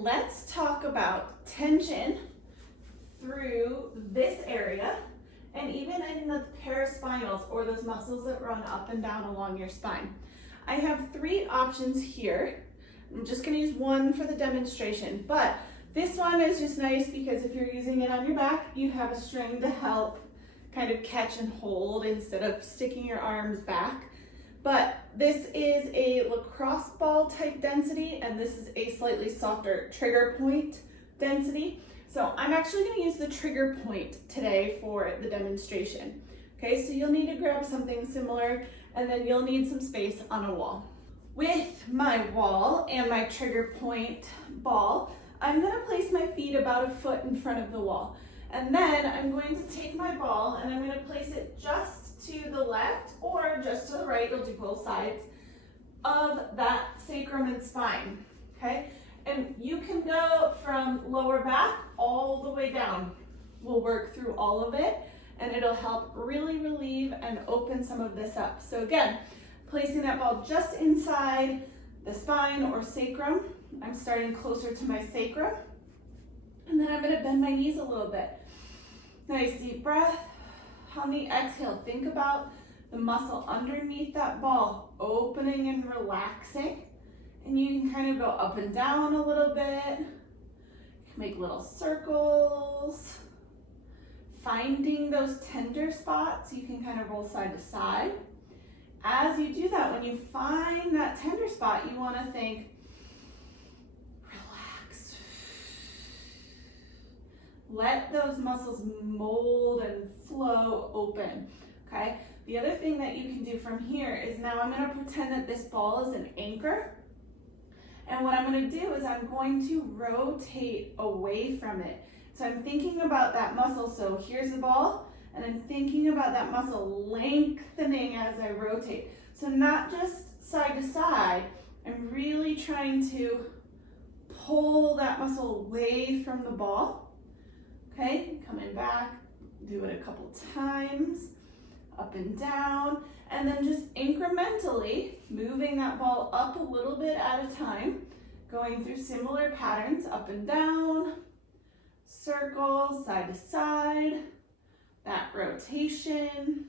let's talk about tension through this area and even in the paraspinals, or those muscles that run up and down along your spine. I have 3 options here. I'm just going to use one for the demonstration, but this one is just nice because if you're using it on your back, you have a string to help kind of catch and hold instead of sticking your arms back. But this is a lacrosse ball type density, and this is a slightly softer trigger point density. So I'm actually going to use the trigger point today for the demonstration. Okay, so you'll need to grab something similar, and then you'll need some space on a wall. With my wall and my trigger point ball, I'm going to place my feet about a foot in front of the wall. And then I'm going to take my ball and I'm going to place it just to the left or just to the right, you'll do both sides, of that sacrum and spine, okay? And you can go from lower back all the way down. We'll work through all of it and it'll help really relieve and open some of this up. So again, placing that ball just inside the spine or sacrum. I'm starting closer to my sacrum. And then I'm going to bend my knees a little bit. Nice deep breath. On the exhale, think about the muscle underneath that ball opening and relaxing. And you can kind of go up and down a little bit. Make little circles. Finding those tender spots, you can kind of roll side to side. As you do that, when you find that tender spot, you want to think, relax. Let those muscles mold and flow open, okay? The other thing that you can do from here is now I'm going to pretend that this ball is an anchor. And what I'm going to do is I'm going to rotate away from it. So I'm thinking about that muscle. So here's the ball. And I'm thinking about that muscle lengthening as I rotate. So not just side to side, I'm really trying to pull that muscle away from the ball. Okay, coming back, do it a couple times, up and down, and then just incrementally moving that ball up a little bit at a time, going through similar patterns, up and down, circles, side to side, that rotation,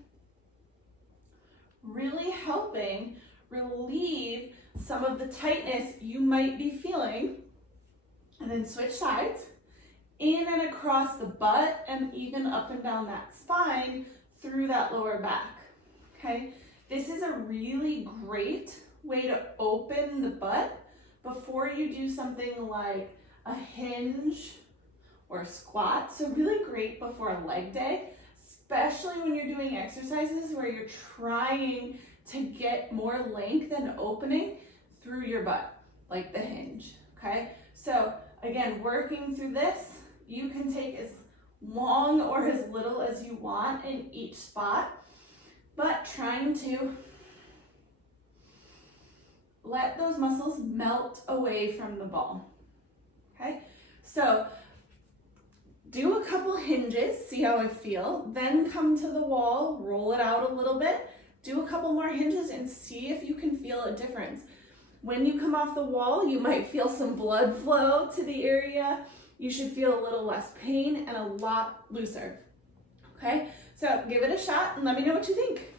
really helping relieve some of the tightness you might be feeling. And then switch sides, in and across the butt and even up and down that spine through that lower back, okay? This is a really great way to open the butt before you do something like a hinge or a squat. So really great before a leg day, especially when you're doing exercises where you're trying to get more length and opening through your butt, like the hinge, okay? So again, working through this, you can take as long or as little as you want in each spot, but trying to let those muscles melt away from the ball, okay? So do a couple hinges, see how I feel, then come to the wall, roll it out a little bit, do a couple more hinges and see if you can feel a difference. When you come off the wall, you might feel some blood flow to the area. You should feel a little less pain and a lot looser, okay? So give it a shot and let me know what you think.